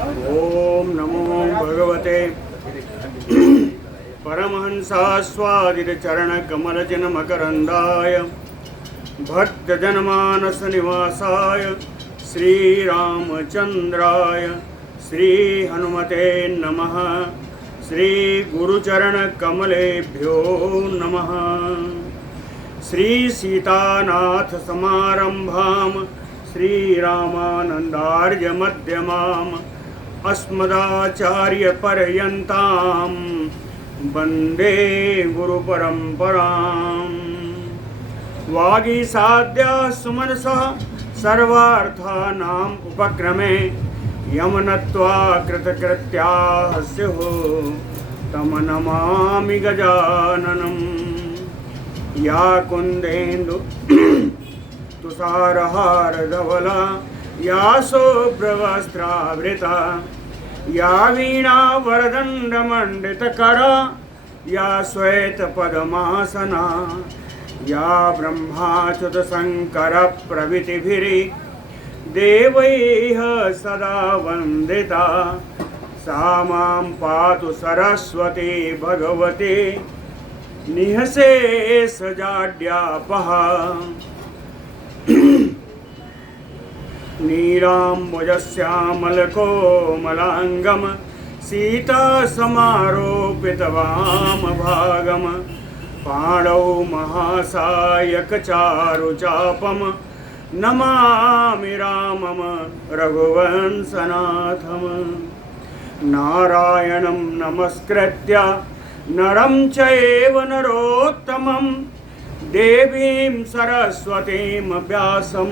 ओम नमो भगवते परमहंसास्वादितचरणकमलजनमकरन्दाय भक्तजनमानसनिवासाय श्रीरामचन्द्राय श्रीहनुमते नमः। श्रीगुरुचरणकमलेभ्यो नमः। श्रीसीतानाथसमारम्भां श्रीरामानन्दार्यमध्यमाम् अस्मदाचार्यपर्यन्तां वन्दे गुरुपरम्पराम्। वागीसाद्या सुमनसः सर्वार्थानाम् उपक्रमे यमनत्वा कृतकृत्याः स्युः तं नमामि गजाननम्। या कुन्देन्दु तुषारहारधवला या शुभ्रवस्त्रावृता या वीणावरदण्डमण्डितकरा या श्वेतपद्मासना या ब्रह्माच्युतशङ्करप्रभृतिभिर्देवैः सदा वन्दिता सा मां पातु सरस्वती भगवती निःशेषजाड्यापहा। नीलाम्बुजश्यामलकोमलाङ्गं सीतासमारोपितवामभागं पाणौ महासायकचारुचापं नमामि रामं रघुवंशनाथं। नारायणं नमस्कृत्य नरं चैव नरोत्तमं देवीं सरस्वतीं व्यासं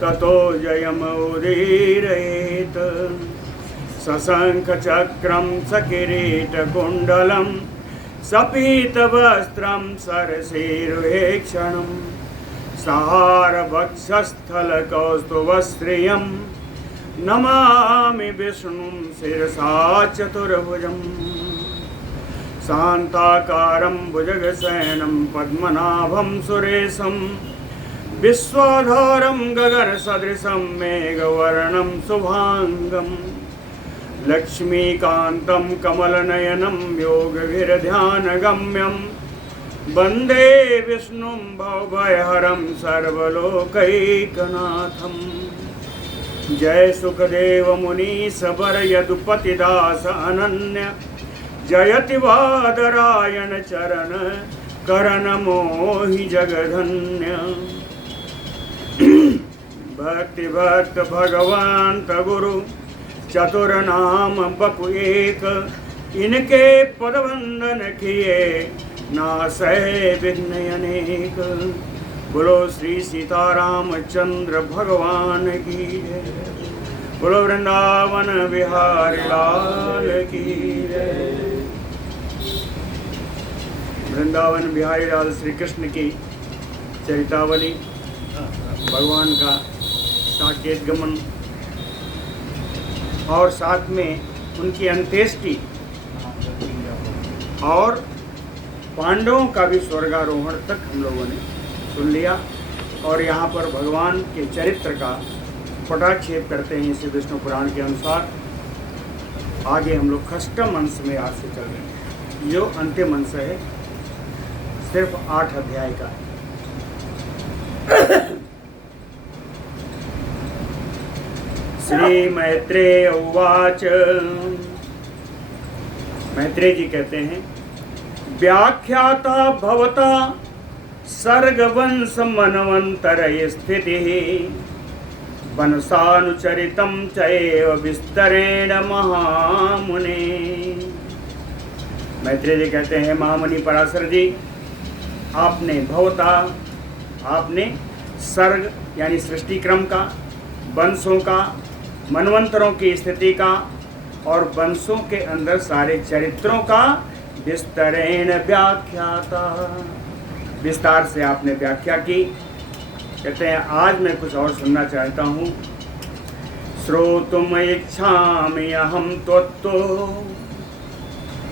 ततो जयमुदीरयेत्। सशङ्खचक्रं सकिरीटकुण्डलं सपीतवस्त्रं सरसीरुहेक्षणं सहारवक्षस्थलकौस्तुभश्रियं नमामि विष्णुं शिरसा चतुर्भुजम्। शान्ताकारं भुजगशयनं पद्मनाभं सुरेशं विश्वाधारं गगनसदृशं मेघवर्णं शुभाङ्गं लक्ष्मीकान्तं कमलनयनं योगभिर्ध्यानगम्यं वन्दे विष्णुं भवभयहरं सर्वलोकैकनाथं। जय सुखदेव मुनीश वर यदुपतिदास अनन्य जयति वादरायण चरण करण मोहि जगधन्य। भक्ति भक्त भगवंत गुरु चतुर नाम बपु एक इनके पद वंदन किए नासै विघ्न अनेक। बोलो श्री सीतारामचंद्र भगवान की जय। बोलो वृंदावन बिहारी लाल की जय। वृंदावन बिहारी लाल श्री कृष्ण की चरितावली, भगवान का साकेत गमन और साथ में उनकी अंत्येष्टि और पांडवों का भी स्वर्गारोहण तक हम लोगों ने सुन लिया। और यहाँ पर भगवान के चरित्र का पटाक्षेप करते हैं इस विष्णु पुराण के अनुसार। आगे हम लोग षष्ठम अंश में आज से चल रहे हैं, जो अंतिम अंश है, सिर्फ 8 अध्याय का है। श्री मैत्रेय उवाच। मैत्रेय जी कहते हैं, व्याख्याता भवता सर्गवंश मनवंतरय स्थितिः वनसानुचरितं चैव विस्तरेण महामुने। मैत्रेय जी कहते हैं, महामुनि पराशर जी, आपने भवता, आपने सर्ग यानी सृष्टि क्रम का, वंशों का, मनवंतरों की स्थिति का और वंशों के अंदर सारे चरित्रों का विस्तरेण व्याख्याता, विस्तार से आपने व्याख्या की। कहते हैं, आज मैं कुछ और सुनना चाहता हूँ। श्रोतुम इच्छामि अहं त्वत्तो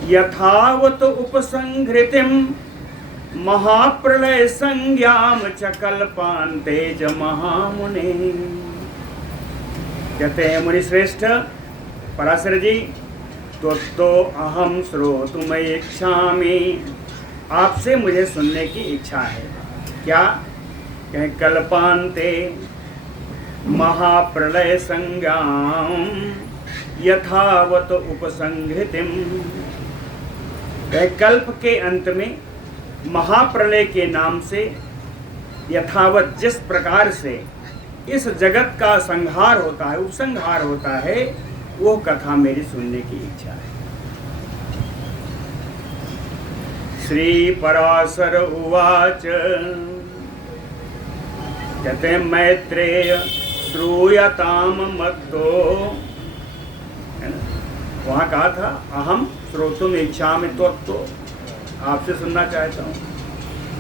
यथावत उपसंहृतिम महाप्रलय संज्ञाम च कल्पान्ते च महामुने। कहते हैं, मुनि श्रेष्ठ, पराशर जी, तो अहम श्रोतुम इच्छामि, आपसे मुझे सुनने की इच्छा है। क्या कहें? कल्पांते महाप्रलय संज्ञाम यथावत उपसंहृतिम। कल्प के अंत में महाप्रलय के नाम से यथावत जिस प्रकार से इस जगत का संहार होता है, उपसंहार होता है, वो कथा मेरी सुनने की इच्छा है। श्री पराशर उवाच, कहते हैं मैत्रेय श्रूयताम मत्तो, है ना, वहाँ कहा था अहम श्रोतुम इच्छामि, तो आपसे सुनना चाहता हूँ।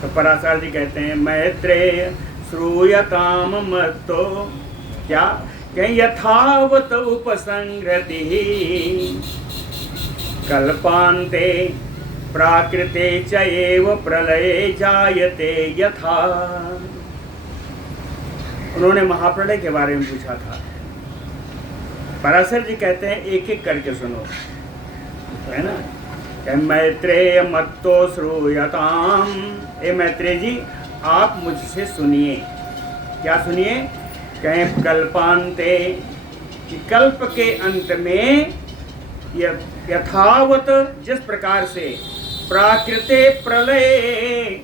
तो पराशर जी कहते हैं मैत्रेय श्रूयताम मत्तो, क्या कहीं यथावत उपसंहृति कल्पांते प्राकृते च एव प्रलये जायते यथा। उन्होंने महाप्रलय के बारे में पूछा था। पराशर जी कहते हैं एक एक करके सुनो, है ना। मैत्रेय मत्तो श्रूयताम, ए मैत्रेय जी आप मुझसे सुनिए। क्या सुनिए? कहें कल्पांते, कि कल्प के अंत में यथावत जिस प्रकार से प्राकृते प्रलय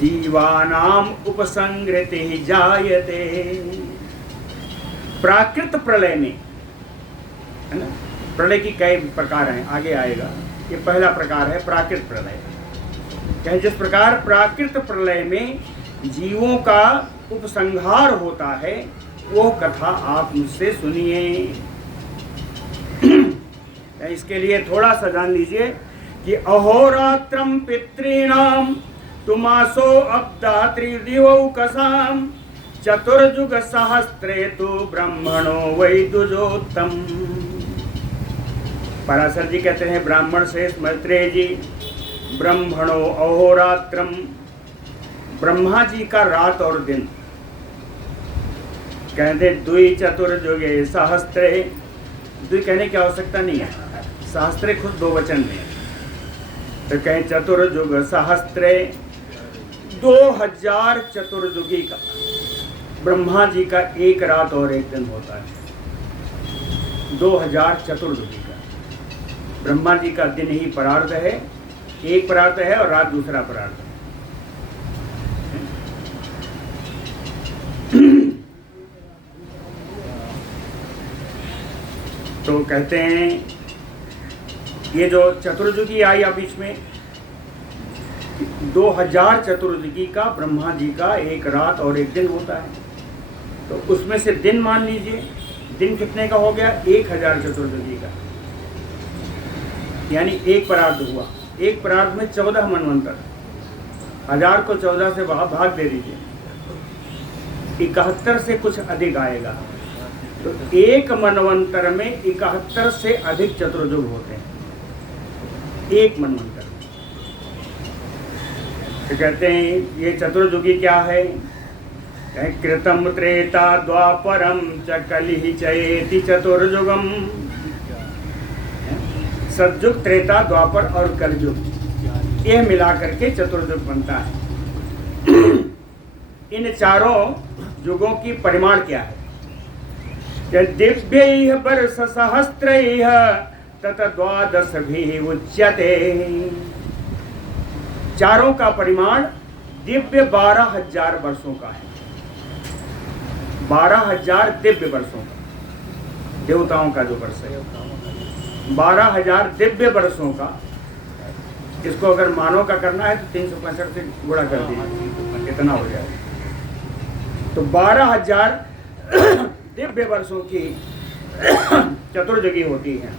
जीवानाम उपसंहृति जायते। प्राकृत प्रलय में, है ना, प्रलय की कई प्रकार हैं, आगे आएगा। ये पहला प्रकार है प्राकृत प्रलय। कहें जिस प्रकार प्राकृत प्रलय में जीवों का उपसंहार होता है, वो कथा आप मुझसे सुनिए। इसके लिए थोड़ा सा जान लीजिए कि अहोरात्रम पितॄणाम तुमासो अब्दात्रिदिवौकसाम चतुर्युग सहस्त्रे तु ब्रह्मणो वै द्विजोत्तम। पराशर जी कहते हैं ब्राह्मण से मैत्रेय जी, ब्रह्मणो अहोरात्रम, ब्रह्मा जी का रात और दिन, कहते द्वि चतुर्युगे सहस्त्रे, द्वि कहने की आवश्यकता नहीं है, सहस्त्रे खुद दो वचन में, तो कहें चतुर्युग सहस्त्रे, 2000 चतुर्युगी का ब्रह्मा जी का एक रात और एक दिन होता है। 2000 चतुर्युगी का ब्रह्मा जी का दिन ही परार्ध है, एक परार्ध है और रात दूसरा परार्ध है। तो कहते हैं ये जो चतुर्युगी आई अब इसमें 2000 चतुर्युगी का ब्रह्मा जी का एक रात और एक दिन होता है। तो उसमें से दिन मान लीजिए, दिन कितने का हो गया? 1000 चतुर्युगी का, यानी एक परार्ध हुआ। एक परार्ध में 14 मनवंतर, 1000 को 14 से भाग दे दीजिए, 71 से कुछ अधिक आएगा। तो एक मनवंतर में 71 से अधिक चतुर्युग होते हैं, एक मनवंतर। तो कहते हैं ये चतुर्युगी क्या है? कृतम त्रेता द्वापरम च कलिहि चेति चतुर्युगम। सतयुग, त्रेता, द्वापर और कलयुग, यह मिलाकर के चतुर्युग बनता है। इन चारों युगों की परिमाण क्या है? दिव्यैः वर्ष सहस्त्रैः तत द्वादशभिः उच्यते। चारों का परिमाण दिव्य 12,000 वर्षों का है। 12,000 दिव्य वर्षों का, देवताओं का जो वर्ष है 12,000 दिव्य वर्षों का। इसको अगर मानव का करना है तो 365 से गुणा कर दीजिए, कितना हो जाए। तो 12,000 दिव्य वर्षों की चतुर्युगी होती है।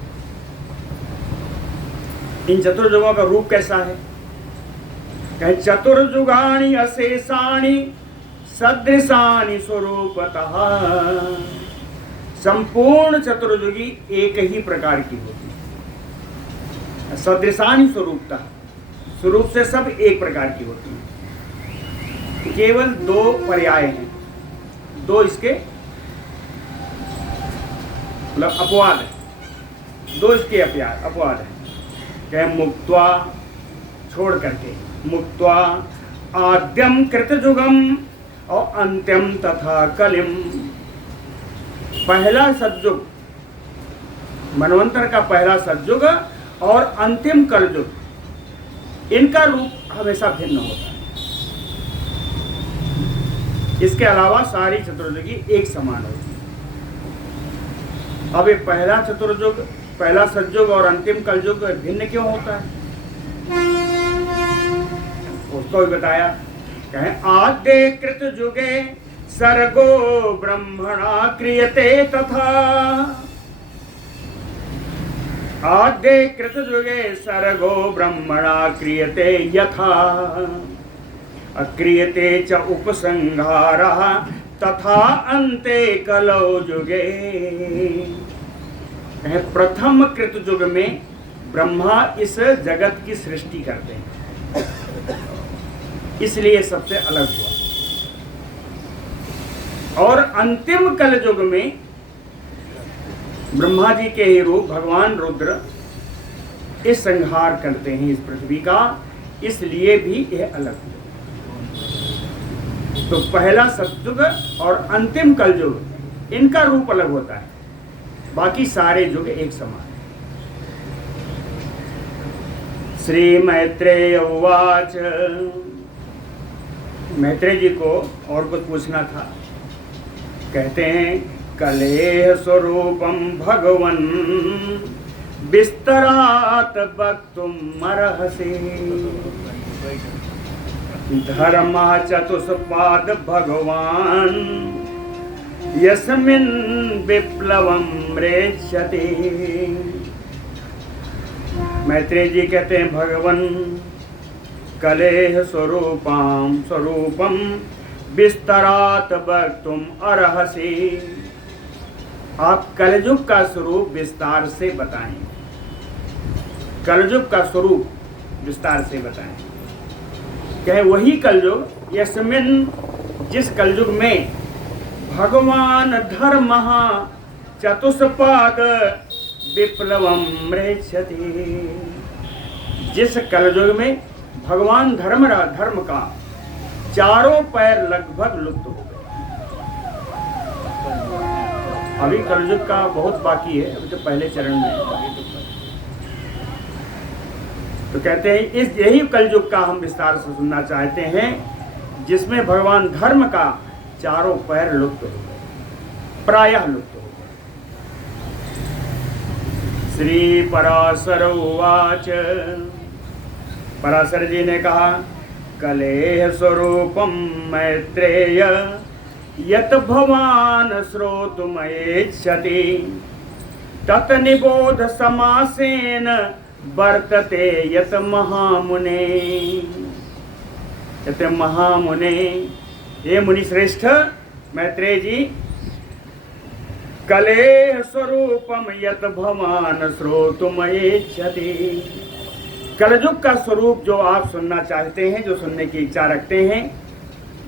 इन चतुर्युगों का रूप कैसा है? कहीं चतुर्युगानि अशेषाणि सदृशानि स्वरूपतः। संपूर्ण चतुर्युगी एक ही प्रकार की होती है। सदृशानि स्वरूपतः, स्वरूप से सब एक प्रकार की होती है। केवल दो पर्याय हैं, दो इसके मतलब अपवाद है, दो इसके अपवाद है। क्या मुक्त्वा छोड़ करके, मुक्त्वा आद्यम कृतयुगम और अंत्यम तथा कलिम। पहला सतयुग, मनवंतर का पहला सतयुग और अंतिम कलयुग, इनका रूप हमेशा भिन्न होता है। इसके अलावा सारी चतुर्युगी एक समान होती है। अब ये पहला चतुर्युग, पहला सतयुग और अंतिम कलयुग भिन्न क्यों होता है, उसको भी बताया। कहें आद्य कृत युगे सर्गो ब्रह्मणा क्रियते तथा, आद्य कृत युगे सर्गो ब्रह्मणा क्रियते यथा, अक्रियते च उपसंहारः तथा अन्ते कलौ युगे। प्रथम कृत युग में ब्रह्मा इस जगत की सृष्टि करते हैं, इसलिए सबसे अलग हुआ। और अंतिम कल युग में ब्रह्मा जी के ही रूप भगवान रुद्र इस संहार करते हैं इस पृथ्वी का, इसलिए भी यह अलग हुआ। तो पहला सतयुग और अंतिम कलयुग, इनका रूप अलग होता है, बाकी सारे युग एक समान। श्री मैत्रेय उवाच, मैत्रेय जी को और कुछ पूछना था। कहते हैं कलेह स्वरूपम भगवन विस्तरात वक्तुम अर्हसि, धर्म चतुष्पाद भगवान यस्मिन् विप्लवम म्रेच्छति। मैत्रेय जी कहते हैं भगवन कलेह स्वरूपम विस्तरात वक्तुम अर्हसि, आप कलयुग का स्वरूप विस्तार से बताएं, कलयुग का स्वरूप विस्तार से बताएं। कहे वही कलयुग, यस्मिन जिस कलयुग में भगवान धर्म चतुष्पाद विप्लवम म्रेच्छति, जिस कलयुग में भगवान धर्म का चारों पैर लगभग लुप्त हो गए। अभी कलयुग का बहुत बाकी है, अभी तो पहले चरण में है। तो कहते हैं इस यही कलयुग का हम विस्तार से सुनना चाहते हैं, जिसमें भगवान धर्म का चारों पैर लुप्त हो गए, प्रायः लुप्त हो गए। श्री पराशर उवाच, पराशर जी ने कहा कलेह स्वरूपम मैत्रेय यत भवान श्रोतुमयेच्छति, तत निबोध समासेन वर्तते यत महामुने। कहते महामुने, ये मुनि श्रेष्ठ मैत्रेय जी, कलेह स्वरूपम यत भवान श्रोतुमयेच्छति, कलयुग का स्वरूप जो आप सुनना चाहते हैं, जो सुनने की इच्छा रखते हैं,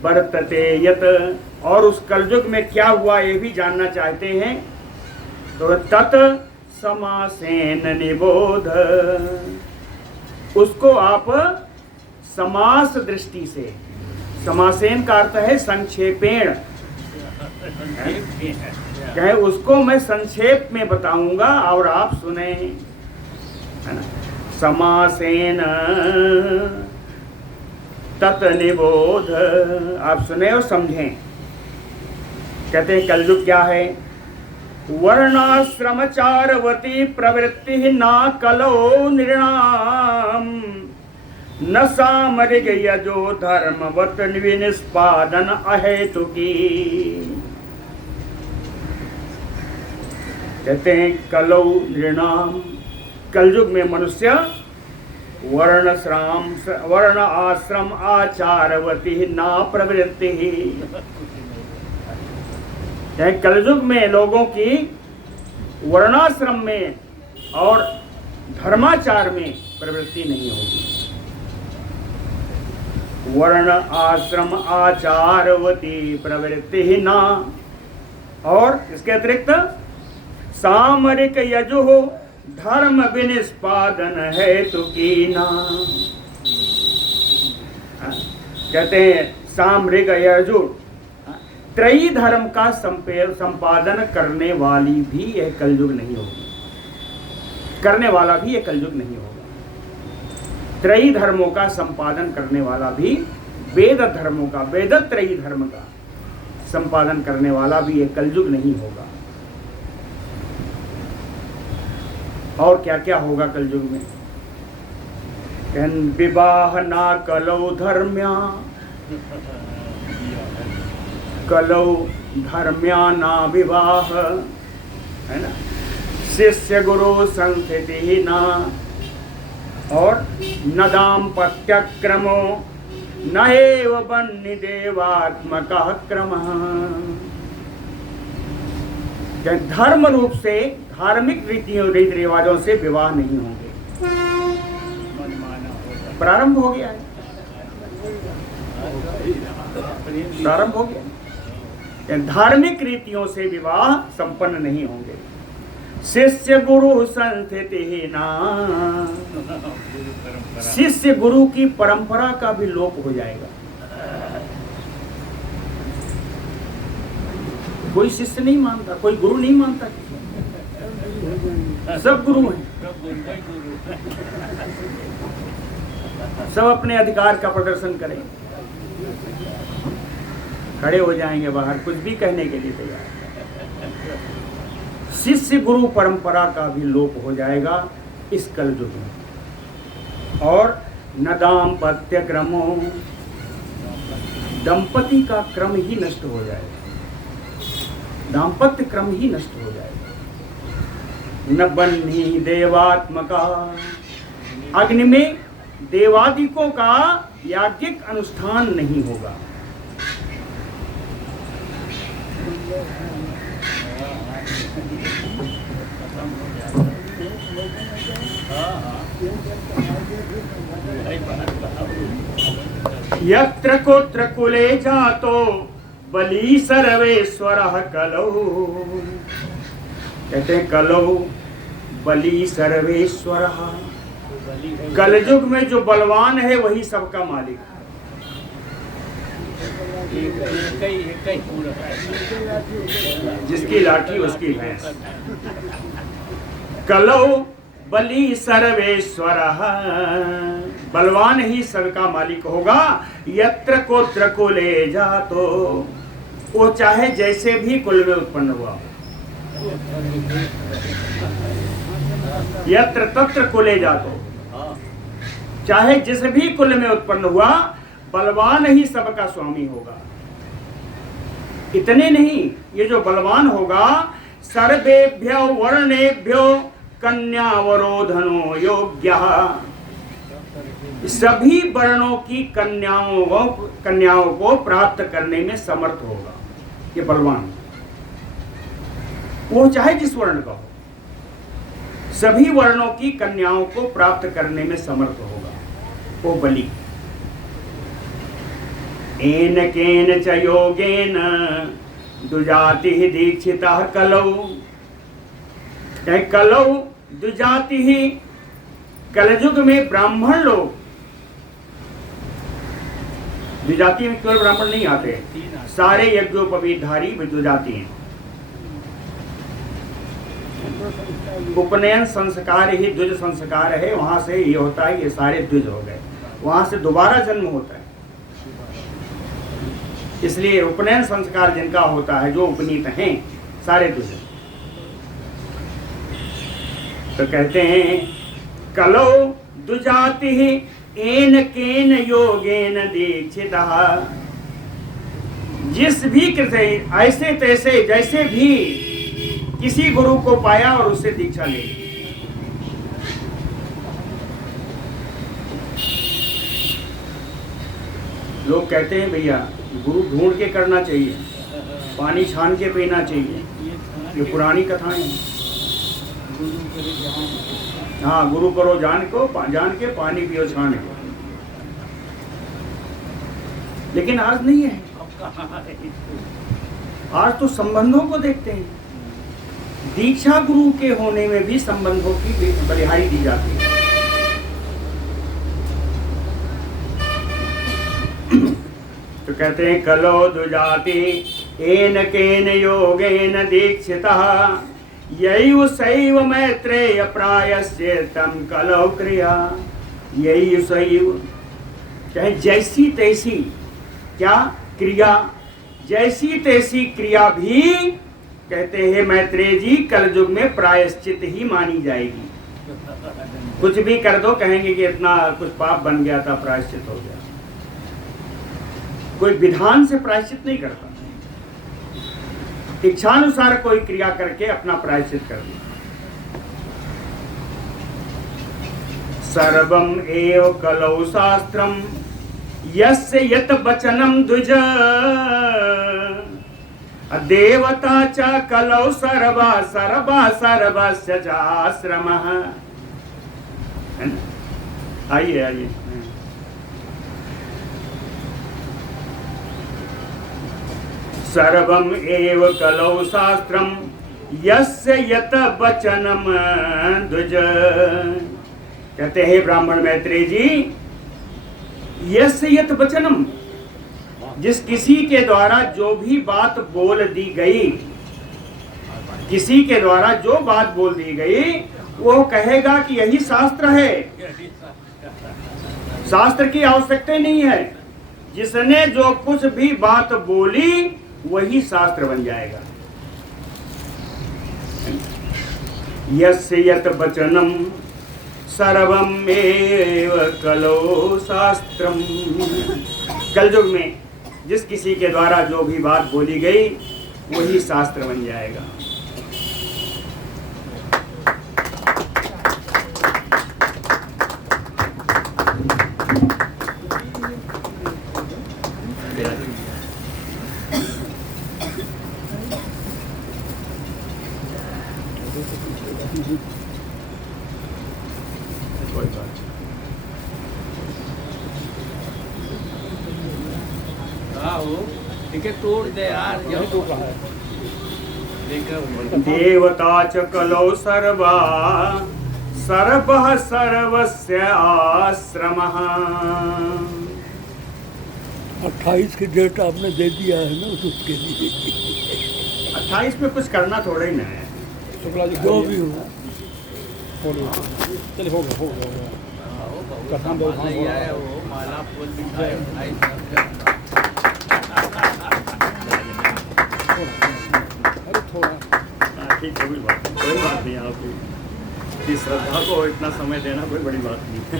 वर्तते यत, और उस कलयुग में क्या हुआ ये भी जानना चाहते हैं, तो तत समासेन निबोध, उसको आप समास दृष्टि से, समासेन का अर्थ है संक्षेपेण, कहे उसको मैं संक्षेप में बताऊंगा और आप सुने, है ना। समासेन तत निबोध, आप सुने और समझें। कहते हैं कलयुग क्या है, वर्णाश्रमचारवती प्रवृत्ति ना कलो नृणाम, न सामरिक यजो धर्मवत विनिष्पादन अहेतुकी। कहते हैं कलो नृणाम, कलयुग में मनुष्य वर्ण आश्रम आचारवती ना प्रवृत्ति, कलयुग में लोगों की वर्णाश्रम में और धर्माचार में प्रवृत्ति नहीं होगी। वर्ण आश्रम आचारवती प्रवृत्ति ना, और इसके अतिरिक्त सामरिक यजो धर्म विनिष्पादन है तु कीना। कहते हैं सामरिक यजु, त्रयी धर्म का संपादन करने वाली भी यह कलयुग नहीं होगी, करने वाला भी यह कलयुग नहीं होगा। त्रयी धर्मों का संपादन करने वाला भी, वेद धर्मों का, वेद त्रयी धर्म का संपादन करने वाला भी यह कलयुग नहीं होगा। और क्या क्या होगा कलयुग में? विवाह ना कलौ धर्म्या, कलौ धर्म्या ना विवाह, है ना। शिष्य गुरु संस्थिति ना, और न दाम्पत्यक्रमो न एव बन्नि देवात्मकः क्रमः। धर्म रूप से, धार्मिक रीतियों रीति रिवाजों से विवाह नहीं होंगे। प्रारंभ हो गया है, प्रारंभ हो गया। धार्मिक रीतियों से विवाह संपन्न नहीं होंगे। शिष्य गुरु संस्थिति ना, शिष्य गुरु की परंपरा का भी लोप हो जाएगा। कोई शिष्य नहीं मानता, कोई गुरु नहीं मानता, सब गुरु हैं। सब अपने अधिकार का प्रदर्शन करें, खड़े हो जाएंगे बाहर, कुछ भी कहने के लिए तैयार। शिष्य गुरु परंपरा का भी लोप हो जाएगा इस कलयुग में। और न दाम्पत्य क्रमो, दंपति का क्रम ही नष्ट हो जाएगा, दाम्पत्य क्रम ही नष्ट हो जाएगा। न बन्नि देवात्मका, अग्नि में देवादिकों का याज्ञिक अनुष्ठान नहीं होगा। यत्र कोत्र कुले जातो बलि सर्वेश्वरः कलौ, कहते हैं कलौ बलि सर्वेश्वरः। कलयुग में जो बलवान है वही सबका मालिक है। जिसकी लाठी उसकी भैंस। कलौ बलि सर्वेश्वरः, बलवान ही सबका मालिक होगा। यत्र कोत्र कुले जातो, वो चाहे जैसे भी कुल में उत्पन्न हुआ। यत्र तत्र कुले जातो, चाहे जिस भी कुल में उत्पन्न हुआ, बलवान ही सबका स्वामी होगा। इतने नहीं, ये जो बलवान होगा, सर्वेभ्यो वर्णेभ्यो कन्यावरोधनो योग्यः, सभी वर्णों की कन्याओं को प्राप्त करने में समर्थ होगा। ये बलवान, वो चाहे जिस वर्ण का हो, सभी वर्णों की कन्याओं को प्राप्त करने में समर्थ होगा वो बलि। एन केन च योगेन दुजाति दीक्षितः कलौ, कलौ दुजाति ही, कलयुग में ब्राह्मण लोग, द्विजाति में केवल ब्राह्मण नहीं आते, सारे यज्ञोपवीतधारी द्विजाति हैं। उपनयन संस्कार ही द्विज संस्कार है, वहां से ये होता है, ये सारे द्विज हो गए, वहां से दोबारा जन्म होता है। इसलिए उपनयन संस्कार जिनका होता है, जो उपनीत हैं, सारे द्विज। तो कहते हैं कलौ दुजाति एन केन योगेन दीक्षितः, जिस भी ऐसे तैसे जैसे भी किसी गुरु को पाया और उससे दीक्षा ले ली। लोग कहते हैं भैया गुरु ढूंढ के करना चाहिए, पानी छान के पीना चाहिए, ये पुरानी कथाएं हैं। हाँ, गुरु करो जान के, पानी पियो छान के। लेकिन आज नहीं है, आज तो संबंधों को देखते हैं। दीक्षा गुरु के होने में भी संबंधों की बलिहारी दी जाती है। तो कहते हैं कलो दुजाति एन केन योगेन दीक्षितः यैव सैव मैत्रेय प्रायश्चित्तं कलौ क्रिया। यैव सैव चाहे जैसी तैसी क्या क्रिया, जैसी तैसी क्रिया भी कहते हैं मैत्रेय जी कलयुग में प्रायश्चित ही मानी जाएगी। कुछ भी कर दो कहेंगे कि इतना कुछ पाप बन गया था, प्रायश्चित हो गया। कोई विधान से प्रायश्चित नहीं करता, इच्छानुसार कोई क्रिया करके अपना प्रायश्चित कर दिया। सर्वम एव कलौ शास्त्रम यस्य यत वचनम द्विज देवता च कलौ सर्वा सर्वा सर्वस्य चाश्रमः। आइए आइए, सर्वम एव कलौ शास्त्रम यस्य यत वचनम द्विज। कहते हैं ब्राह्मण मैत्रेय जी, यस्य यत वचनम, जिस किसी के द्वारा जो भी बात बोल दी गई, किसी के द्वारा जो बात बोल दी गई वो कहेगा कि यही शास्त्र है, शास्त्र की आवश्यकता नहीं है। जिसने जो कुछ भी बात बोली वही शास्त्र बन जाएगा। यस्य यत वचनम सर्वम एव कलो शास्त्रम। कलयुग में जिस किसी के द्वारा जो भी बात बोली गई वही शास्त्र बन जाएगा। तोड़ दे यार, यही तो कहा है। देवता च कलौ सर्वा सर्वः सर्वस्य आश्रमः। 28 की डेट आपने दे दिया है ना उसके लिए। 28 में कुछ करना थोड़ा ही ना है। शुक्ला जी जो भी हो चलिए, हो गया कथन दो माला फूल ठीक है, कोई बात नहीं। आपकी श्रद्धा को इतना समय देना कोई बड़ी बात नहीं है।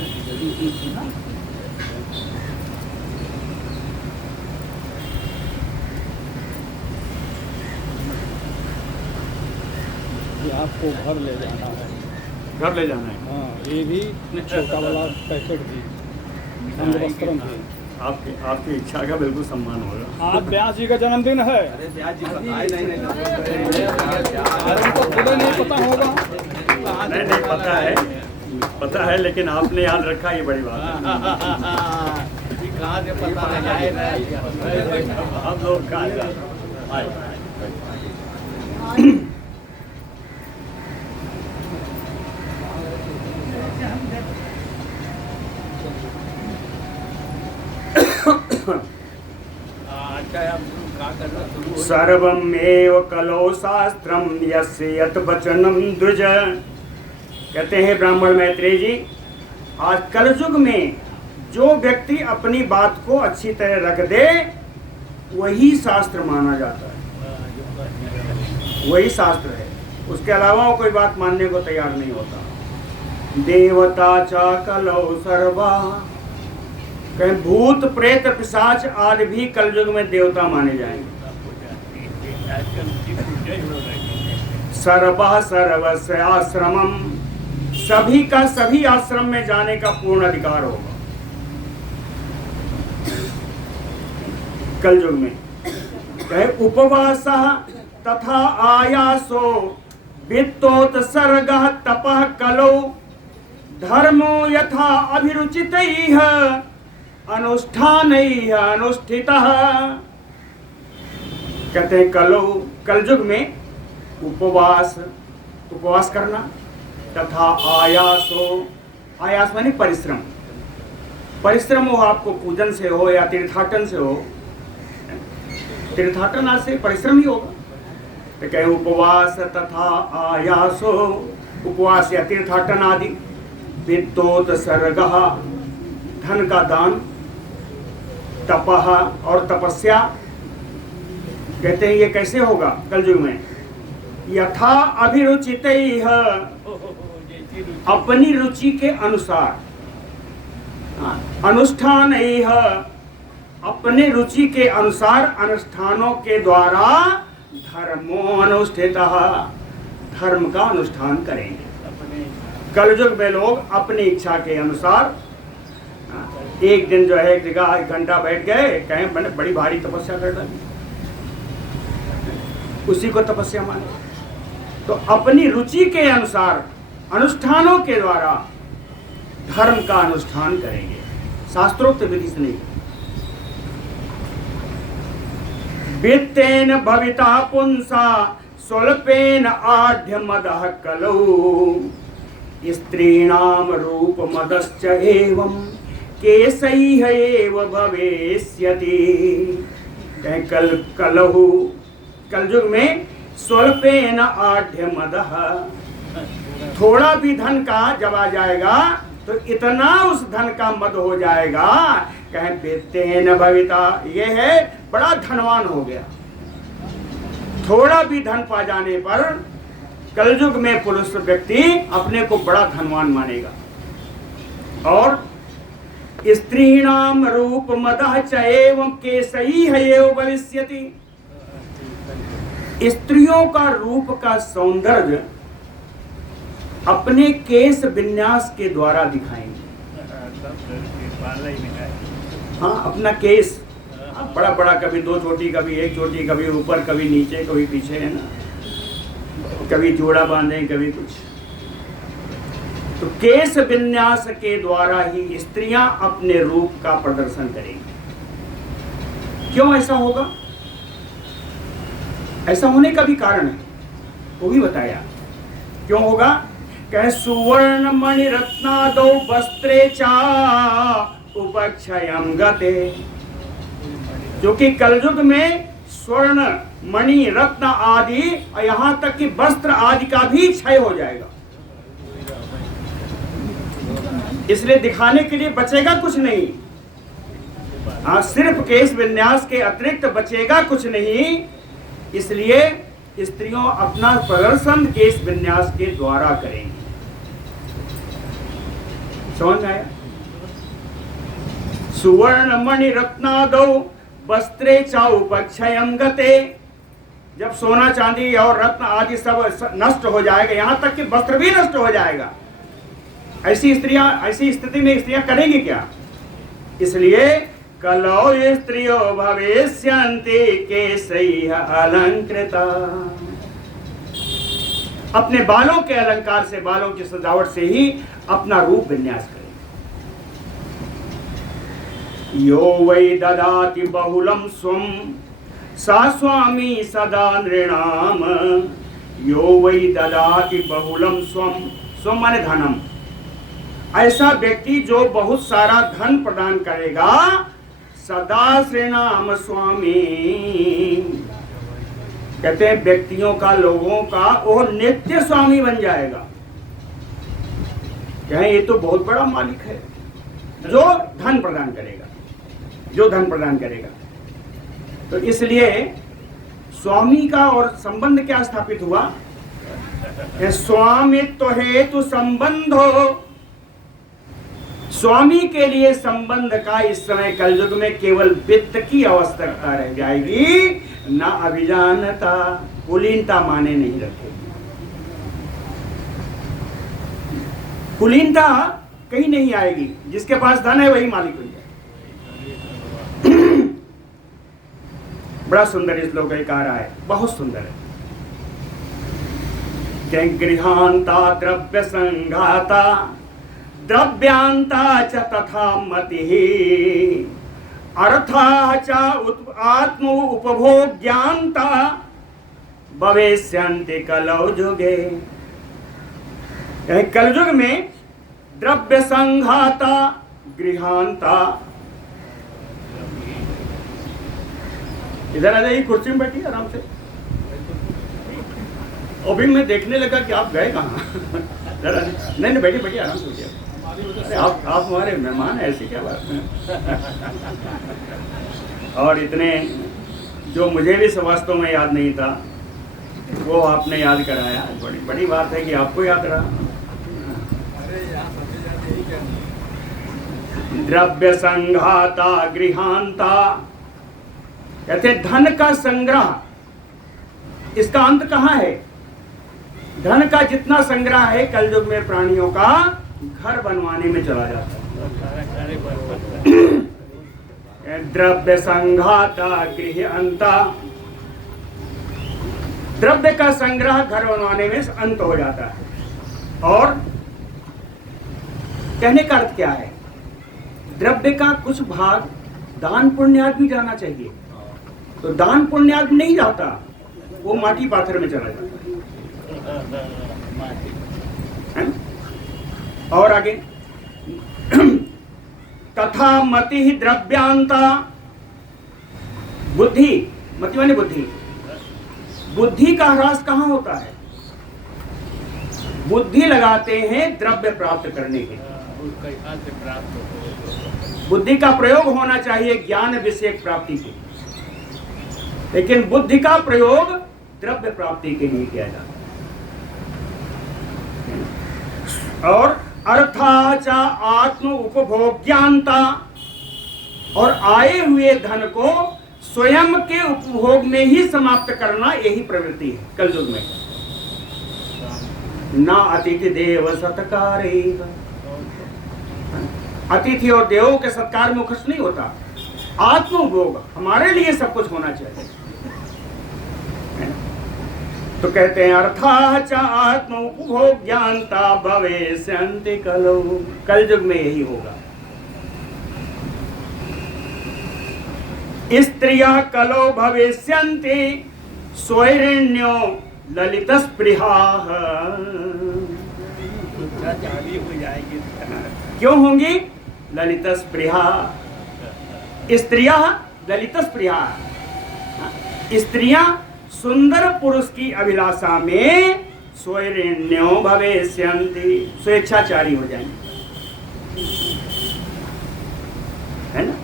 ये आपको घर ले जाना है। घर ले जाना है? हाँ, ये भी छोटा वाला पैकेट भी अंगवस्त्रम भी। आपकी इच्छा का बिल्कुल सम्मान होगा। आज व्यास जी का जन्मदिन है। अरे ब्याज जी नहीं पता होगा। नहीं पता है, लेकिन आपने याद रखा, ये बड़ी बात है। कहाँ से पता लगाए आप लोग कहाँ सर्वमेव कलो शास्त्रम यस्य यत वचनम द्विज। कहते हैं ब्राह्मण मैत्रेय जी, आज कलयुग में जो व्यक्ति अपनी बात को अच्छी तरह रख दे वही शास्त्र माना जाता है, वही शास्त्र है। उसके अलावा वो कोई बात मानने को तैयार नहीं होता। देवता च कलौ सर्वा, कहीं भूत प्रेत पिशाच आदि भी कलयुग में देवता माने जाएंगे। सर्वः सर्वस्य आश्रमम, सभी का सभी आश्रम में जाने का पूर्ण अधिकार होगा कलयुग में। कहे उपवास तथा आयासो वित्तोत्सर्गः तपः कलो धर्मो यथा अभिरुचितैः अनुष्ठानैः अनुष्ठितः। कहते हैं कलयुग में उपवास, उपवास करना, तथा आयासो, आयास माने परिश्रम, परिश्रम हो आपको पूजन से हो या तीर्थाटन से हो, तीर्थाटन आज से परिश्रम ही होगा। तो कहे उपवास तथा आयासो, उपवास या तीर्थाटन आदि, वित्तोत्सर्गः, धन का दान, तपः और तपस्या। कहते हैं ये कैसे होगा कलयुग में, यथा अभिरुचितैः, अपनी रुचि के अनुसार, अनुष्ठानैः, अपने रुचि के अनुसार अनुष्ठानों के द्वारा, धर्मो अनुष्ठितः, धर्म का अनुष्ठान करेंगे। कलयुग में लोग अपनी इच्छा के अनुसार एक दिन जो है एक जगह 1 घंटा बैठ गए, कहें मैंने बड़ी भारी तपस्या कर डाली, उसी को तपस्या माने। तो अपनी रुचि के अनुसार अनुष्ठानों के द्वारा धर्म का अनुष्ठान करेंगे, शास्त्रोक्त विधि से नहीं। वित्तेन भविता पुंसा स्वल्पेन आढ्य मदः कलौ, स्त्रीणाम रूप मदश्च एवं केशैः एव भविष्यति। कलहु, कलयुग में स्वल्पेन आढ्य मदः, थोड़ा भी धन का जब आ जाएगा तो इतना उस धन का मद हो जाएगा, कहें वित्तेन भविता, ये है बड़ा धनवान हो गया। थोड़ा भी धन पा जाने पर कलयुग में पुरुष व्यक्ति अपने को बड़ा धनवान मानेगा। और स्त्रीणाम रूप मदः च एवं केशैः एव भविष्यति, स्त्रियों का रूप का सौंदर्य अपने केश विन्यास के द्वारा दिखाएंगे। हाँ, अपना केस बड़ा बड़ा, कभी 2 चोटी, कभी 1 चोटी, कभी ऊपर, कभी नीचे, कभी पीछे, है ना, कभी जोड़ा बांधे, कभी कुछ। तो केश विन्यास के द्वारा ही स्त्रियां अपने रूप का प्रदर्शन करेंगी। क्यों ऐसा होगा? ऐसा होने का भी कारण है, वो भी बताया क्यों होगा। कह सुवर्ण मणि रत्नादौ वस्त्रे चा उपक्षयम गते, जो कि कलयुग में स्वर्ण मणि रत्न आदि, यहाँ तक कि वस्त्र आदि का भी क्षय हो जाएगा। इसलिए दिखाने के लिए बचेगा कुछ नहीं। हाँ, सिर्फ केश विन्यास के अतिरिक्त बचेगा कुछ नहीं। इसलिए स्त्रियों अपना प्रदर्शन केश विन्यास के द्वारा करेंगी। समझ आया? सुवर्ण मणि रत्नादौ वस्त्रे च उपक्षयम गते, जब सोना चांदी और रत्न आदि सब नष्ट हो जाएगा, यहां तक कि वस्त्र भी नष्ट हो जाएगा, ऐसी स्त्रियां, ऐसी स्थिति में स्त्रियां करेंगी क्या? इसलिए कलौ स्त्रियो भविष्यन्ति केशैः अलंकृता, अपने बालों के अलंकार से, बालों की सजावट से ही अपना रूप विन्यास करें। यो वै ददाति बहुलम स्वम सा स्वामी सदा नृणाम, यो वै ददाति बहुलम स्वम, स्वम माने धनम, ऐसा व्यक्ति जो बहुत सारा धन प्रदान करेगा, सदा श्रीनाम स्वामी, कहते हैं व्यक्तियों का, लोगों का वो नित्य स्वामी बन जाएगा। कहें ये तो बहुत बड़ा मालिक है, जो धन प्रदान करेगा, जो धन प्रदान करेगा। तो इसलिए स्वामी का और संबंध क्या स्थापित हुआ? स्वामित्व हेतु संबंधो, स्वामी के लिए संबंध का इस समय कलयुग में केवल वित्त की आवश्यकता रह जाएगी, ना अभिजानता, कुलीनता माने नहीं रखेगी। कुलीनता कहीं नहीं आएगी, जिसके पास धन है वही मालिक बन जाए। बड़ा सुंदर इस श्लोक कह रहा है, बहुत सुंदर है। गृहांता द्रव्य संघाता द्रव्यांता च तथा मतिः अर्थाः च आत्म उपभोग्यांता भविष्यन्ति कलौ युगे। कलयुग में द्रव्य संघाता गृहांता। इधर आ जाइए, कुर्सी में बैठिए आराम से। अभी मैं देखने लगा कि आप गए कहाँ। नहीं बैठिए बैठिए आराम से बैठिए। आप हमारे मेहमान हैं, ऐसी क्या बात है। और इतने जो मुझे भी वास्तव में याद नहीं था वो आपने याद कराया। बड़ी बड़ी बात है कि आपको याद रहा। द्रव्य संघाता गृहांता, कहते धन का संग्रह, इसका अंत कहाँ है? धन का जितना संग्रह है कलयुग में प्राणियों का घर बनवाने में चला जाता है। द्रव्य संघाता गृहांता, द्रव्य का संग्रह घर बनवाने में अंत हो जाता है। और कहने का अर्थ क्या है? द्रव्य का कुछ भाग दान पुण्यार्थ भी जाना चाहिए, तो दान पुण्यार्थ नहीं जाता, वो माटी पाथर में चला जाता है। और आगे तथा मति द्रव्यांता, बुद्धि, मति माने बुद्धि, बुद्धि का ह्रास कहाँ होता है? बुद्धि लगाते हैं द्रव्य प्राप्त करने के। बुद्धि का प्रयोग होना चाहिए ज्ञान विषयक प्राप्ति के, लेकिन बुद्धि का प्रयोग द्रव्य प्राप्ति के लिए किया जाता है। और अर्थाचा आत्म उपभोग्यांता, और आए हुए धन को स्वयं के उपभोग में ही समाप्त करना, यही प्रवृत्ति है कलयुग में। ना अतिथि देव सत्कारे, अतिथि और देवों के सत्कार में खर्च नहीं होता। आत्मभोग, हमारे लिए सब कुछ होना चाहिए। तो कहते हैं अर्थाच आत्म उपभोग ज्ञानता भवेष्यन्ति कलौ, कलयुग में यही होगा। स्त्रियः कलौ भविष्यन्ति स्वैरिण्यो ललित स्पृहाः। क्यों होंगी? ललित स्पृहा, स्त्रियां ललित स्पृहा, स्त्रियां सुंदर पुरुष की अभिलाषा में स्वैरिण्यो भवेष्यन्ति, स्वेच्छाचारी हो जाएंगे, है ना।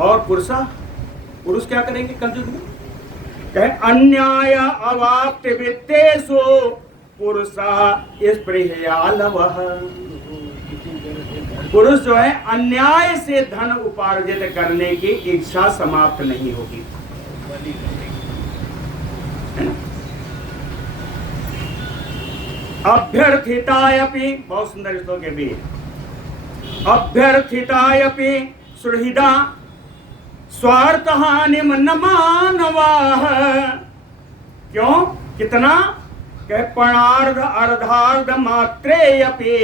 और पुरुष क्या करेंगे कलयुग में? कहे अन्याय अवाप्ति वित्तेषु पुरुषा स्पृहयालवः। पुरुष जो है अन्याय से धन उपार्जित करने की इच्छा समाप्त नहीं होगी, है ना। अभ्यर्थितायपि, बहुत सुंदर श्लोक है भी, अभ्यर्थितायपि सुहृदा स्वार्थ हानि न मानवाः। क्यों? कितना? कह पणार्ध अर्धार्ध मात्रे अपि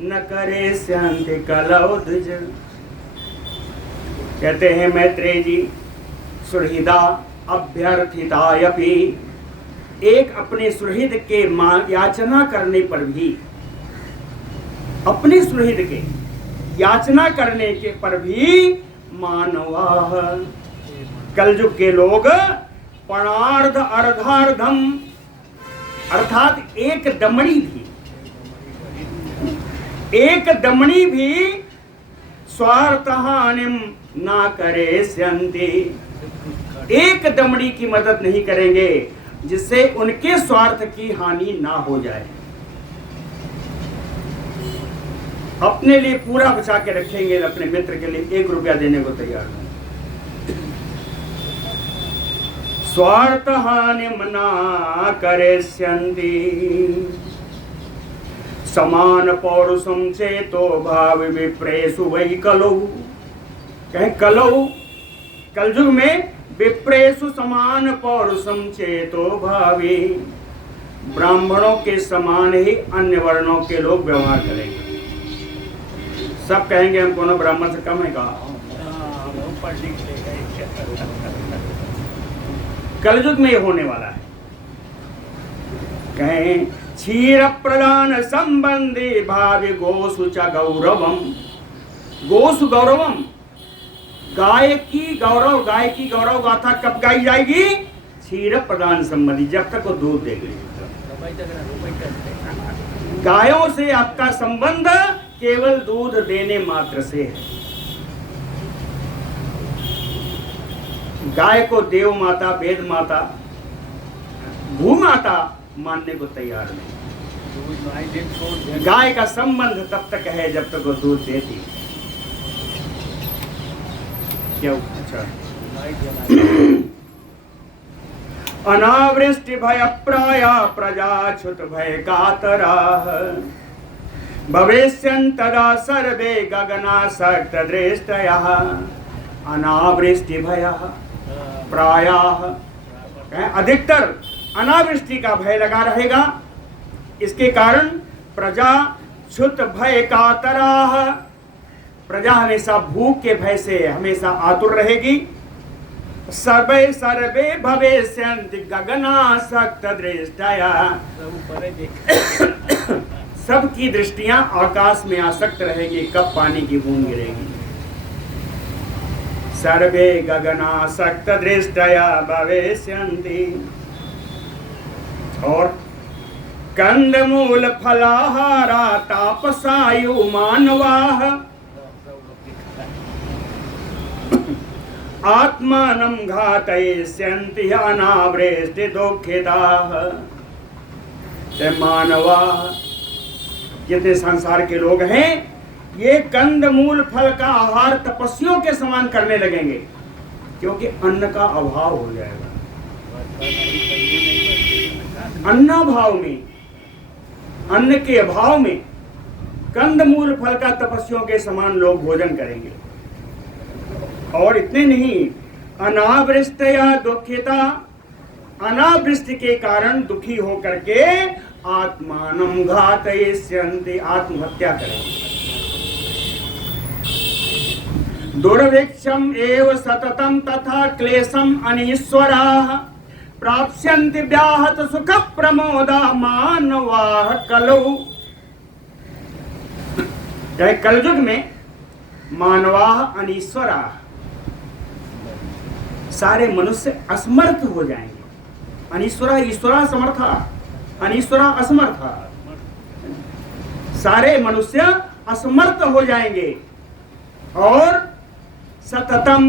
न करे शांति कलौ द्विज। कहते हैं मैत्रेय जी, सुहृदा अभ्यर्थितायपि, एक अपने सुहृद के याचना करने पर भी, अपने सुहृद के याचना करने के पर भी मानवाः, कलयुग के लोग पणार्ध अर्धार्धम, अर्थात एक दमड़ी भी स्वार्थ हानिम ना करे स्यन्ति, एक दमड़ी की मदद नहीं करेंगे जिससे उनके स्वार्थ की हानि ना हो जाए। अपने लिए पूरा बचा के रखेंगे, अपने मित्र के लिए 1 रुपया देने को तैयार नहीं। स्वार्थ हानि मना करेष्यन्ति समान पौरुषम चेतो भाव विप्रेषु वै कलौ। कहे कलौ, कलयुग में विप्रेषु समान पौरुषम चेतो भावी, ब्राह्मणों के समान ही अन्य वर्णों के लोग व्यवहार करेंगे। सब कहेंगे हम कोनो ब्राह्मण से कम है, कहा कलयुग में होने वाला है। कहें क्षीर प्रदान संबंधी भाव्य गोसु च गौरवम। गोसु गौरवम, गाय की गौरव गाथा कब गाई जाएगी? क्षीर प्रदान संबंधी, जब तक वो दूध देगी। गायों से आपका संबंध केवल दूध देने मात्र से है। गाय को देव माता, वेद माता, भू माता मानने को तैयार नहीं। गाय का संबंध तब तक है जब तक वो दूध देती। क्यों? अच्छा, अनावृष्टि भय प्राया प्रजाच्युत भय कातरा भविष्यन्तदा सर्वे गगनासक्त दृष्टयः। अनावृष्टि भय प्रायः, अधिकतर अनावृष्टि का भय लगा रहेगा। इसके कारण प्रजा क्षुत भय कातराः, प्रजा हमेशा भूख के भय से हमेशा आतुर रहेगी। सर्वे सर्वे भविष्यन्ति गगनासक्त दृष्टयः, सबकी दृष्टियां आकाश में आसक्त रहेगी, कब पानी की बूंद गिरेगी। सर्वे गगनासक्त दृष्टया भविष्यन्ति। और कंदमूल फलाहारा तापसायु मानवाः आत्मानं घातयिष्यन्ति अनावृष्टि दुःखिताः। मानवाः, जितने संसार के लोग हैं, ये कंदमूल फल का आहार तपस्वियों के समान करने लगेंगे, क्योंकि अन्न का अभाव हो जाएगा। अन्नाभाव में, अन्न के अभाव में कंदमूल फल का तपस्वियों के समान लोग भोजन करेंगे। और इतने नहीं, अनावृष्टया दुःखिता, अनावृष्टि के कारण दुखी होकर के आत्मानं घातयिष्यन्ति, आत्महत्या करेंगे। दुर्भिक्षम एव सततम तथा क्लेशम अनीश्वराः प्राप्स्यन्ति व्याहत सुख प्रमोदा मानवाः कलौ। कलयुग में मानवाः अनीश्वराः, सारे मनुष्य असमर्थ हो जाएंगे। अनीश्वरा ईश्वरा समर्था, अनीश्वरा असमर्था, सारे मनुष्य असमर्थ हो जाएंगे। और सततम,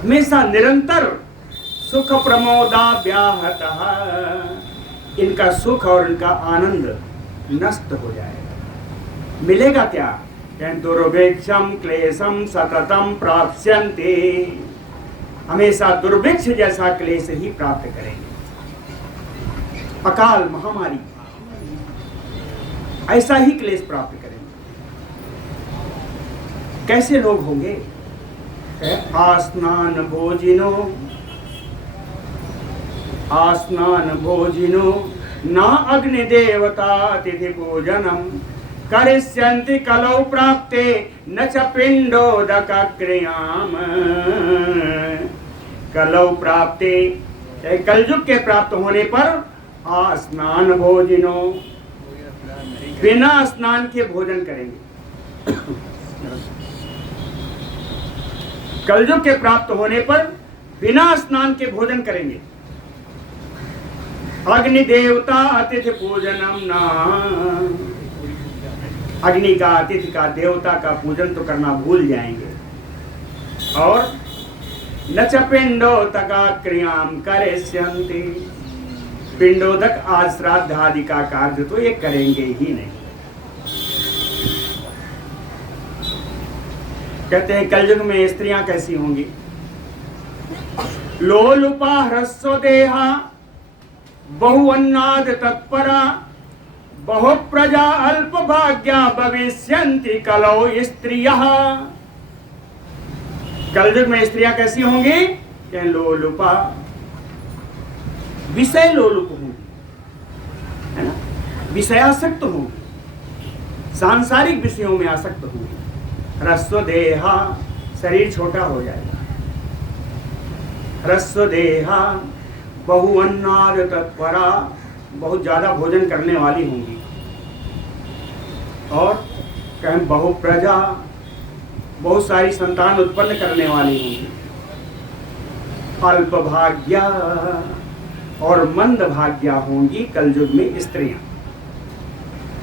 हमेशा निरंतर, सुख प्रमोदा व्याहतः, इनका सुख और इनका आनंद नष्ट हो जाएगा। मिलेगा क्या? दुर्भिक्षम क्लेशम सततम प्राप्स्यन्ते, हमेशा दुर्भिक्ष जैसा क्लेश ही प्राप्त करेंगे। अकाल महामारी, ऐसा ही क्लेश प्राप्त करेंगे। कैसे लोग होंगे? आस्नान भोजिनो, आस्नान भोजिनो ना अग्निदेवता तिथि पूजनम करिष्यन्ति कलौ प्राप्ते न च पिंडोदक क्रियाम। कलौ प्राप्ते, कलयुग के प्राप्त होने पर आस्नान भोजिनो, बिना स्नान के भोजन करेंगे। कलयुग के प्राप्त होने पर बिना स्नान के भोजन करेंगे। अग्नि देवता अतिथि पूजनम ना, अग्नि का, अतिथि का, देवता का पूजन तो करना भूल जाएंगे। और न च पिंडोदक क्रियाम करिष्यन्ति, पिंडोदक आज श्राद्ध आदि का कार्य तो ये करेंगे ही नहीं। कहते हैं कलयुग में स्त्रियां कैसी होंगी? लोलुपा ह्रस्व देहा बहुअन्नाद तत्परा बहु प्रजा अल्प भाग्या भविष्यन्ति कलौ स्त्रियः। कलयुग में स्त्रियां कैसी होंगी? लोलुपा, विषय लोलुप होंगी, है ना, विषयासक्त होंगी, सांसारिक विषयों में आसक्त होंगी। ह्रस्व देहा, शरीर छोटा हो जाएगा। ह्रस्व देहा बहु अन्नाद तत्परा, बहुत ज़्यादा भोजन करने वाली होंगी। और कहें बहु प्रजा, बहुत सारी संतान उत्पन्न करने वाली होंगी। अल्प भाग्या और मंद भाग्या होंगी कलयुग में स्त्रियां।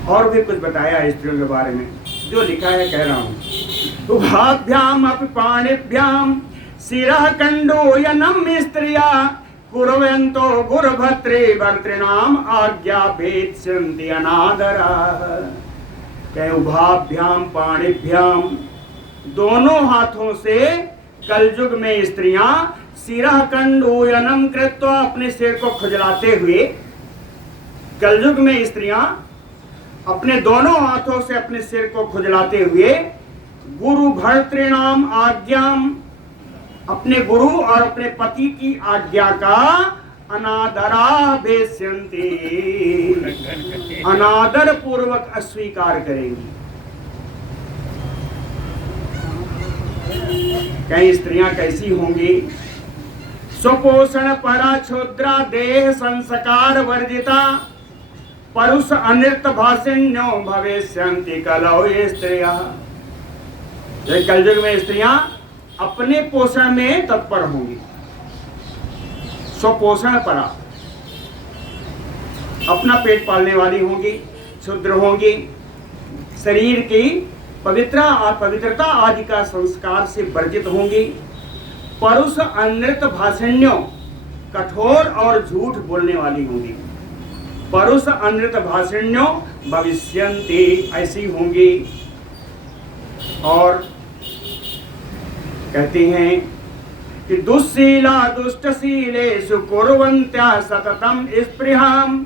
और भी कुछ बताया स्त्रियों के बारे में, जो लिखा है कह रहा हूं। उभाभ्याम अपि पाणिभ्याम शिरः कंडोयनम स्त्रिया कुर्वन्तो गुरुभद्रे भर्तृणाम आज्ञा भेत्स्यन्ति अनादरा। कहे उभाभ्याम पाणिभ्याम, दोनों हाथों से कलयुग में स्त्रियां शिरः कंडोयनम कृत्वा, अपने सिर को खुजलाते हुए, कलयुग में स्त्रियां अपने दोनों हाथों से अपने सिर को खुजलाते हुए गुरु भर्तृणाम आज्ञाम, अपने गुरु और अपने पति की आज्ञा का अनादरा भेष्यन्ति, अनादर पूर्वक अस्वीकार करेंगी। कई स्त्रियां कैसी होंगी? सुपोषण परा क्षुद्रा देह संस्कार वर्जिता परुष अनृत भाषिण्यो भविष्यन्ति कलौ ये स्त्रियां। कलयुग में स्त्रियां अपने पोषण में तत्पर होंगी। स्वपोषण परा, अपना पेट पालने वाली होंगी, क्षुद्र होंगी, शरीर की पवित्रता आदि का संस्कार से वर्जित होंगी। परुष अनृत भाषिण्यों, कठोर और झूठ बोलने वाली होंगी। परुष अनृत भाषिण्यों भविष्यन्ति, ऐसी होंगी। और कहते हैं कि दुःशीला दुष्टशीलेषु कुर्वन्त्या सततं स्पृहाम्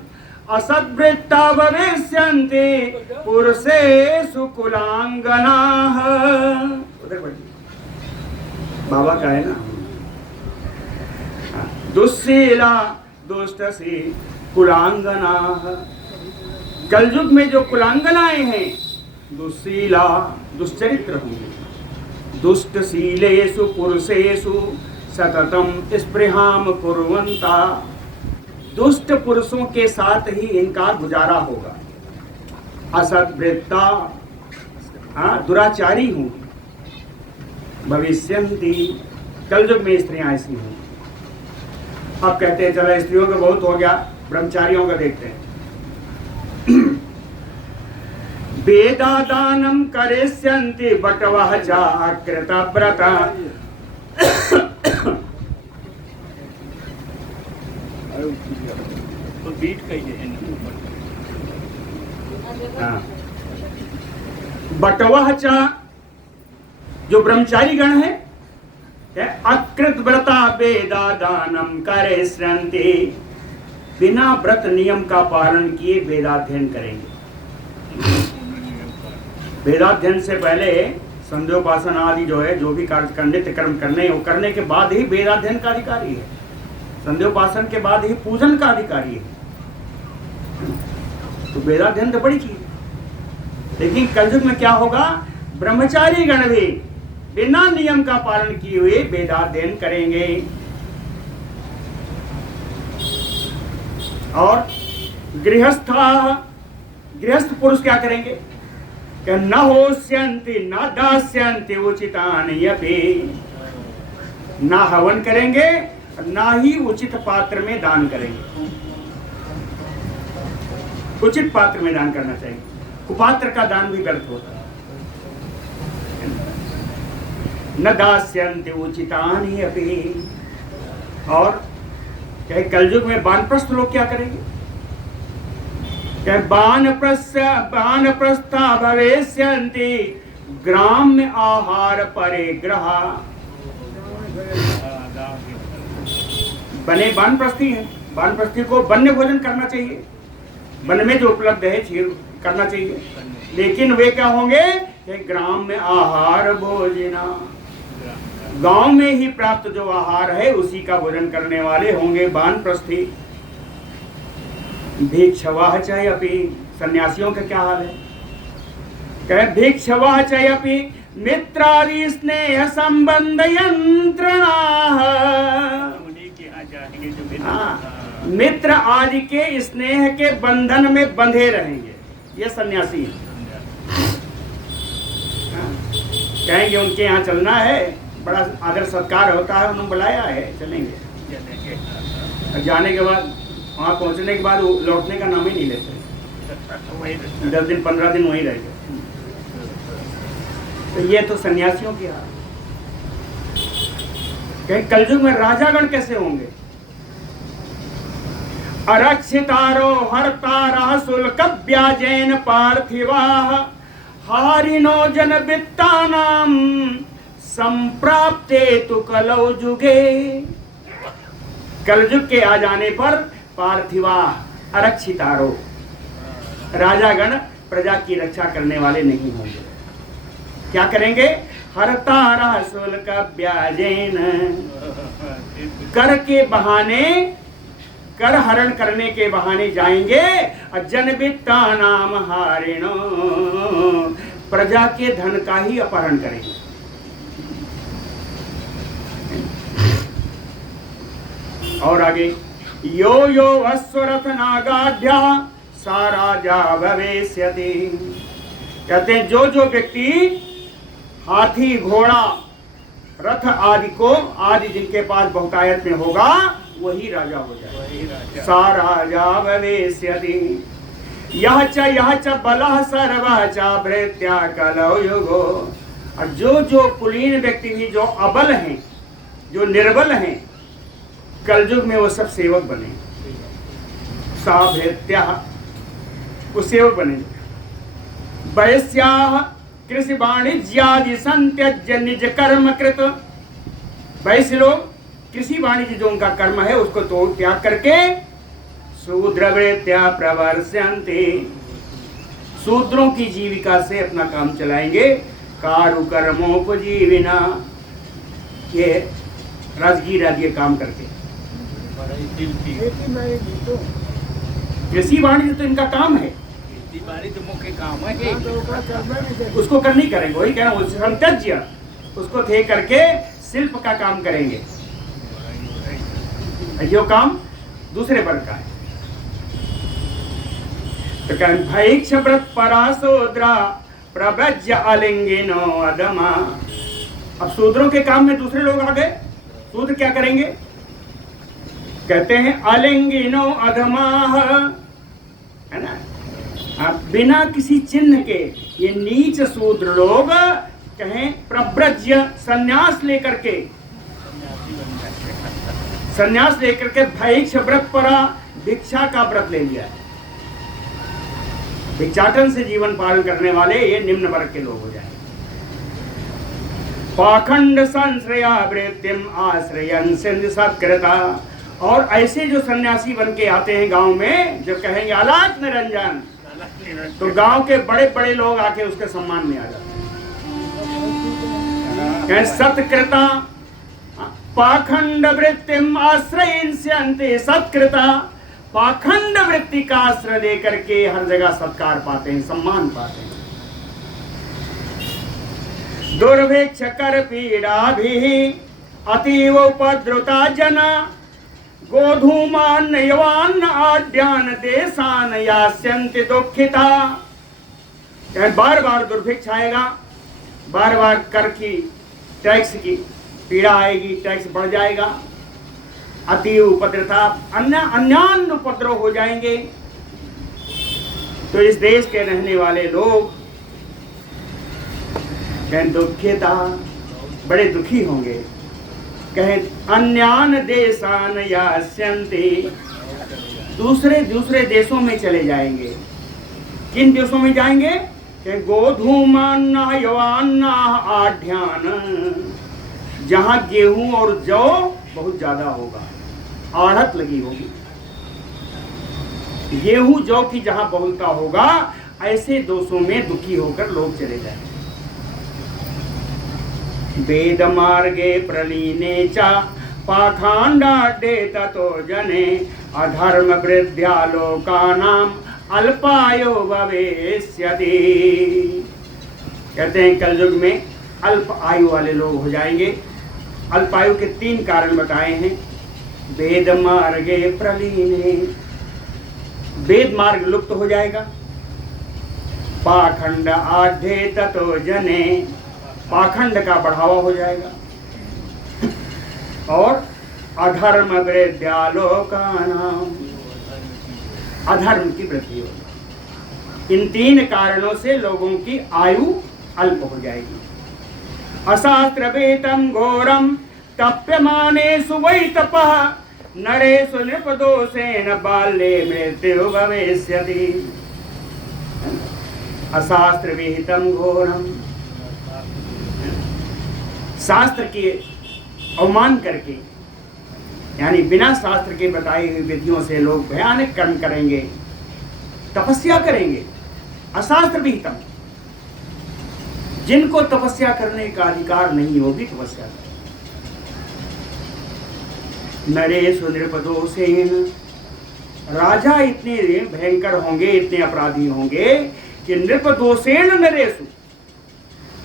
असद्वृत्ता भविष्यन्ति पुरुषेषु कुलांगनाः। उधर बढ़िए, बाबा का है ना। दुःशीला दुष्टशील कुलांगनाः, कलयुग में जो कुलांगनाएं हैं, दुःशीला दुश्चरित्र होंगे, दुष्टशीलेषु पुरुषेषु सततम स्पृहाम कुर्वन्ता, दुष्ट पुरुषों के साथ ही इनका गुजारा होगा। असद्वृत्ता, दुराचारी होंगी। भविष्यन्ति, कलयुग में स्त्रियां ऐसी होंगी। अब कहते हैं चलो स्त्रियों का बहुत हो गया, ब्रह्मचारियों का देखते हैं। वेदादानं करिष्यन्ति बटवः च कृतव्रता। तो बीट कही है बटवः च, जो ब्रह्मचारी गण है, अकृत व्रता वेदादानं करिष्यन्ति, बिना व्रत नियम का पालन किए वेदाध्ययन करेंगे। वेदाध्ययन से पहले संध्योपासन आदि जो है, जो भी कार्य नित्य कर्म करने, वो करने के बाद ही वेदाध्ययन का अधिकारी है। संध्योपासन के बाद ही पूजन का अधिकारी है। तो वेदाध्ययन तो बड़ी चीज है। लेकिन कलयुग में क्या होगा? ब्रह्मचारी गण भी बिना नियम का पालन किए हुए वेदाध्ययन करेंगे। और गृहस्थ पुरुष क्या करेंगे? न होस्यन्ति न दास्यन्ति उचितानि अपि, ना हवन करेंगे, ना ही उचित पात्र में दान करेंगे। उचित पात्र में दान करना चाहिए, कुपात्र का दान भी व्यर्थ होता है। न दास्यन्ति उचितानि अपि। और क्या कलयुग में वानप्रस्थ लोग क्या करेंगे? वानप्रस्था भविष्यन्ति ग्राम्य आहार परिग्रह। बने वानप्रस्थी हैं, वानप्रस्थी को वन्य भोजन करना चाहिए, वन में जो उपलब्ध है करना चाहिए। लेकिन वे क्या होंगे? ग्राम्य आहार भोजना, गांव में ही प्राप्त जो आहार है उसी का भोजन करने वाले होंगे वानप्रस्थी। भिक्षवाह चाहे अपि, सन्यासियों का क्या हाल है? कहे भिक्षवाह चाहे अपि मित्रादि स्नेह संबंध यंत्रणाः। हाँ, मित्र आदि के स्नेह के बंधन में बंधे रहेंगे, ये सन्यासी है। हाँ, कहेंगे उनके यहाँ चलना है, बड़ा आदर सत्कार होता है, उन्होंने बुलाया है, चलेंगे। जाने के बाद वहाँ पहुँचने के बाद लौटने का नाम ही नहीं लेते, 10 दिन 15 दिन वहीं रह गए। तो ये तो सन्यासियों की हाल। कहीं कलयुग में राजागण कैसे होंगे? अरक्षितारो हरतारा शुल्क ब्याजेन पार्थिवा हारिनो जन वित्तानाम संप्राप्ते तु कलौ जुगे। कलयुग के आ जाने पर पार्थिवा अरक्षितारो, राजागण प्रजा की रक्षा करने वाले नहीं होंगे। क्या करेंगे? हरतारा शुल्क ब्याजेन, कर के बहाने, कर हरण करने के बहाने जाएंगे। और जनवित्ता नाम हारिणो, प्रजा के धन का ही अपहरण करेंगे। और आगे यो यो अश्वरथ नागाढ्या सा राजा भवेष्यति। कहते हैं जो जो व्यक्ति हाथी घोड़ा रथ आदि को आदि जिनके पास बहुतायत में होगा वही राजा हो जाए। सा राजा भवेष्यति। यह च बलः सर्वः च भृत्या कलौ युगो। और जो जो कुलीन व्यक्ति भी जो अबल हैं, जो निर्बल हैं, कलयुग में वो सब सेवक बने। सा भृत्या, वो सेवक बने। वैश्याः कृषि वाणिज्यादि संत्यज्य निज कर्म कृत। वैश्य लोग कृषि वाणिज्य जो उनका कर्म है उसको तो त्याग करके शूद्रवृत्त्या प्रवर्ष्यन्ते, शूद्रों की जीविका से अपना काम चलाएंगे।कारु कर्मोपजीविना, ये राजगीर आदि काम करके। कृषि वाणिज्य तो इनका काम है, तो मुख्य काम है, उसको कर नहीं करेंगे। वही कह रहा हूँ, संत्यज्य, उसको थे करके शिल्प का काम करेंगे। जो काम दूसरे वर्ग का है। तो कहें भैक्ष व्रत पराशूद्रा प्रव्रज्य आलिंगिनो अदमा। अब शूद्रों के काम में दूसरे लोग आ गए। शूद्र क्या करेंगे? कहते हैं आलिंगिनो अधमा, है ना। अब बिना किसी चिन्ह के ये नीच शूद्र लोग कहें प्रव्रज्य, संन्यास लेकर के, संन्यास लेकर के भैक्ष व्रत परा, भिक्षा का व्रत ले लिया है। भिक्षाटन से जीवन पालन करने वाले ये निम्न वर्ग के लोग हो जाएंगे। पाखंड संश्रया वृत्तिम आश्रयन सिंध सत्कृता। और ऐसे जो सन्यासी बन के आते हैं गांव में, जो कहेंगे अलाक निरंजन, तो गांव के बड़े बड़े लोग आके उसके सम्मान में आ जाते हैं। सत्कृता पाखंड वृत्तिम आश्रयन्ते सत्कृता। पाखंड वृत्ति का आश्रय लेकर के हर जगह सत्कार पाते हैं, सम्मान पाते हैं। दुर्भिक्ष कर पीड़ा भी अतीव उपद्रुता जना गोधूमान यवान आड्यान देशान यास्यन्ति दुखिता। बार बार दुर्भिक्ष आएगा, बार बार कर की टैक्स की पीड़ा आएगी, टैक्स बढ़ जाएगा, अति उपद्रता, अन्यान्य उपद्रव हो जाएंगे। तो इस देश के रहने वाले लोग कहें दुखिता, बड़े दुखी होंगे। कहें अन्यान देशान यास्यन्ति, दूसरे दूसरे देशों में चले जाएंगे। किन देशों में जाएंगे? कहें गोधूमान्ना यवान्ना आढ्यान, जहां गेहूं और जौ बहुत ज्यादा होगा, आढ़त लगी होगी। गेहूं जौ की जहां बहुलता होगा, ऐसे देशों में दुखी होकर लोग चले जाएंगे। वेद मार्गे प्रलीने च पाखांडाडे ततो जने अधर्म वृद्ध्या लोकानाम अल्पायो भवेष्यति। कहते हैं कलयुग में अल्प आयु वाले लोग हो जाएंगे। अल्पायु के 3 कारण बताए हैं। वेद मार्गे प्रलीने, वेद मार्ग लुप्त हो जाएगा। पाखंड आढ़े ततो जने, पाखंड का बढ़ावा हो जाएगा। और अधर्म वृद्ध्यालोकानाम, अधर्म की वृद्धि होगी। इन तीन कारणों से लोगों की आयु अल्प हो जाएगी। अशास्त्र वेतम घोरम तप्यमानेषु वै तपः, नरेषु नृपदोषेण बाल्ये मृत्यु भविष्यति। अशास्त्र विहितम घोरम, शास्त्र के अवमान करके, यानी बिना शास्त्र के बताई हुई विधियों से लोग भयानक कर्म करेंगे, तपस्या करेंगे। अशास्त्र विहितम, जिनको तपस्या करने का अधिकार नहीं, वो भी तपस्या करें। नरेषु नृपदोषेण, राजा इतने भयंकर होंगे, इतने अपराधी होंगे कि नृपदोषेण नरेषु,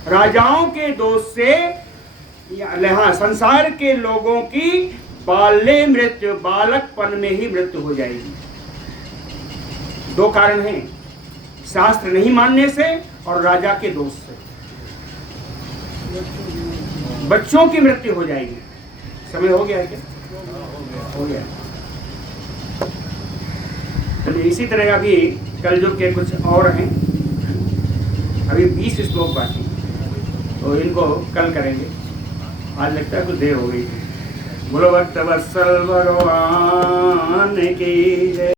राजाओं के दोष से, हाँ, संसार के लोगों की बाल्य मृत्यु, बालकपन में ही मृत्यु हो जाएगी। दो कारण हैं, शास्त्र नहीं मानने से और राजा के दोष से। बच्चों की मृत्यु हो जाएगी। समय हो गया क्या? हो गया। चलिए, इसी तरह अभी कलयुग के कुछ और हैं, अभी 20 श्लोक बाकी, तो इनको कल करेंगे। आज लगता है कुछ देर हो गई। बोलो भक्त वत्सल भगवान की जय।